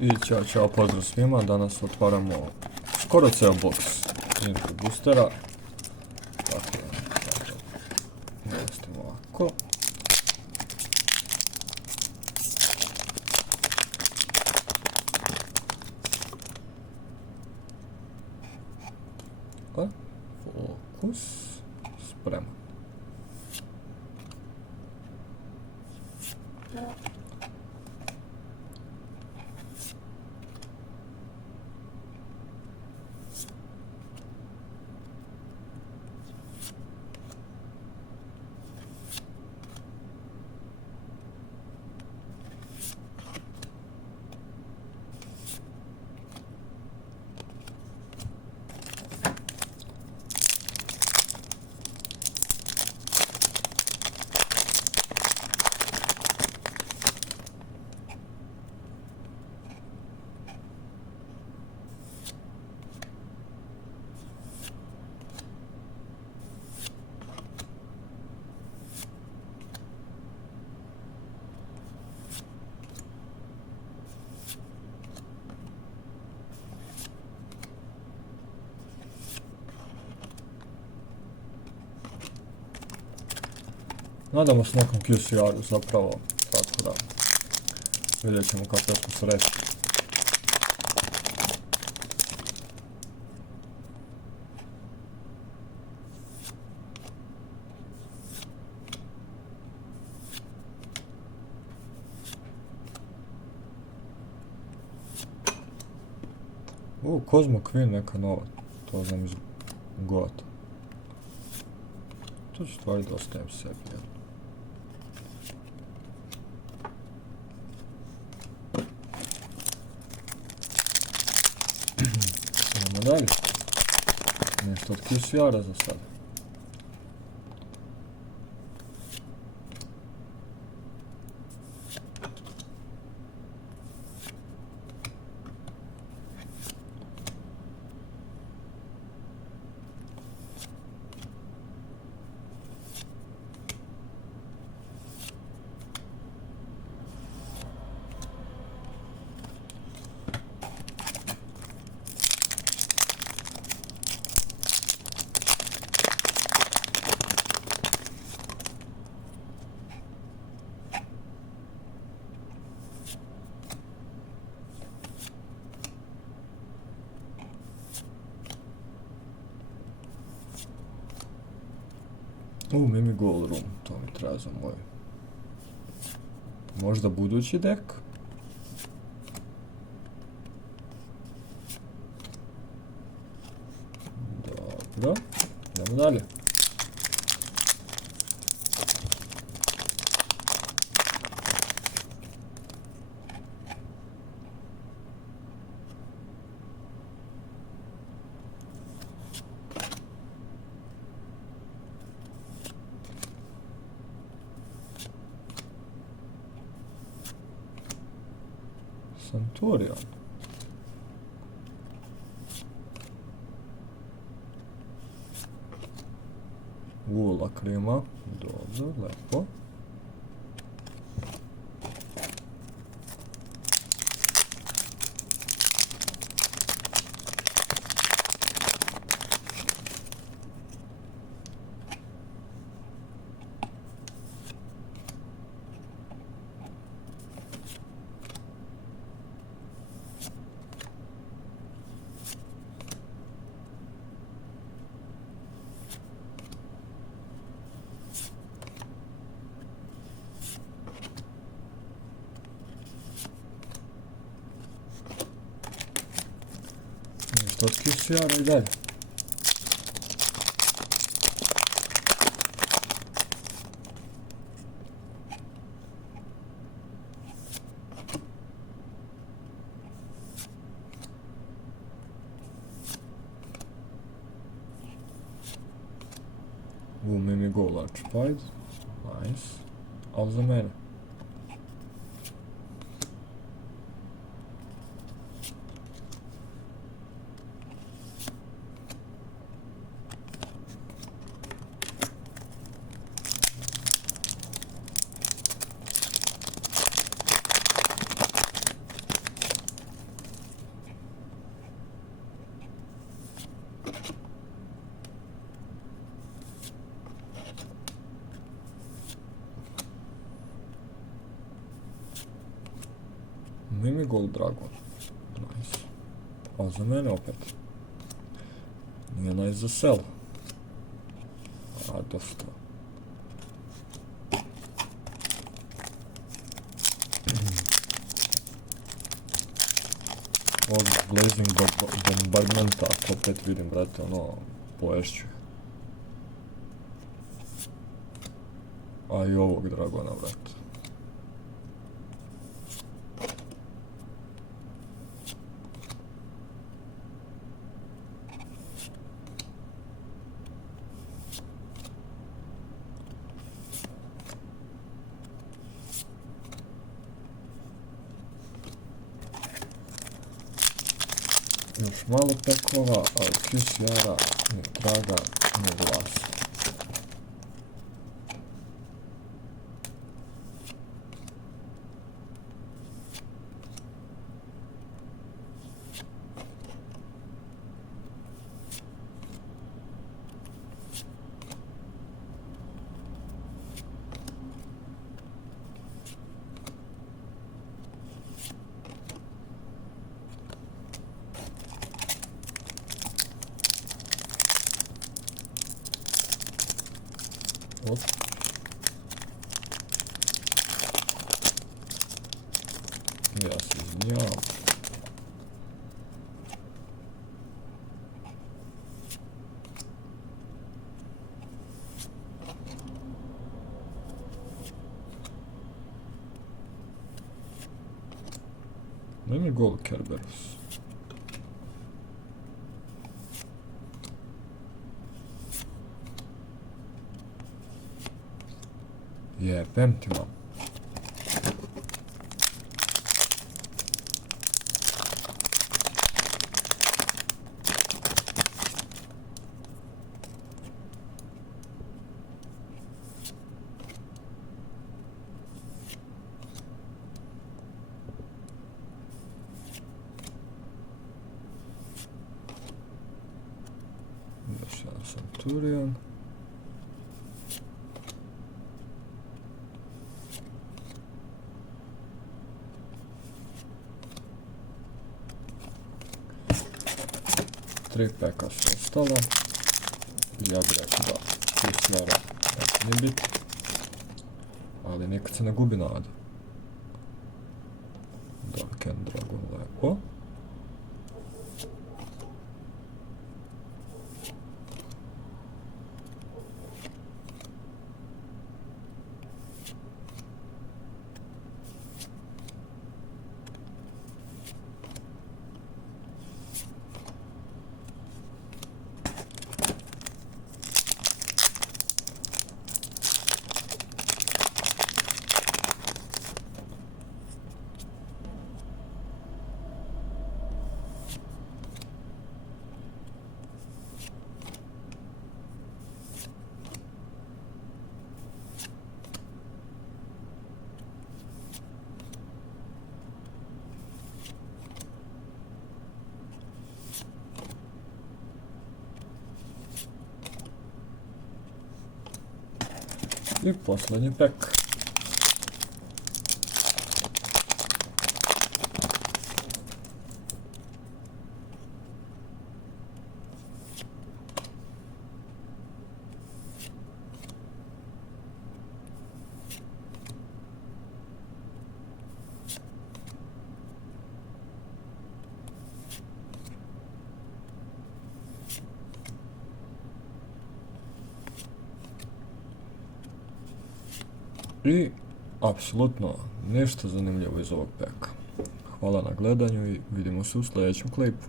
I ćao pozdrav svima, danas otvaramo skoro ceo box info boostera. Dakle, uvestimo ovako. Fokus, spreman. Nadamo se nekom QCR-u zapravo, tako da vidjet ćemo kako smo sreći. Cosmo Queen neka nova, to znam iz Gota. To ću stvari da ostavim sebi, jel? Idemo dalje. Nešto od QCR-a za sad. Mimi Gold Room, to mi treba za moj možda budući dek. Dobro, idemo dalje. Centurion. Lakrima. Dobro, lepo. Nešto od QCR-a i dalje. Mimi Gold Archipide. Nice. Ali za mene. Mimigol Dragon. Nice. A za mene opet. Nije nice za sell. A dosta. Od Blazing Bombardmenta, ako opet vidim, brate, ono, poješću. A i ovog Dragona, brate. Još malo pekova, ali Kiss Jara, ni Draga, ni Glasa. Op. Ja se izvinjavam. Daj mi gol Kerberos. Jebem ti mam. Još jedan Centurion. Tri peka su ostala. Ja bih rekao da Kisljara neće ni biti. Ali nikad se ne gubi nada. Dark and Dragon lepo. I posljednji pek. I apsolutno ništa zanimljivo iz ovog peka. Hvala na gledanju i vidimo se u sljedećem klipu.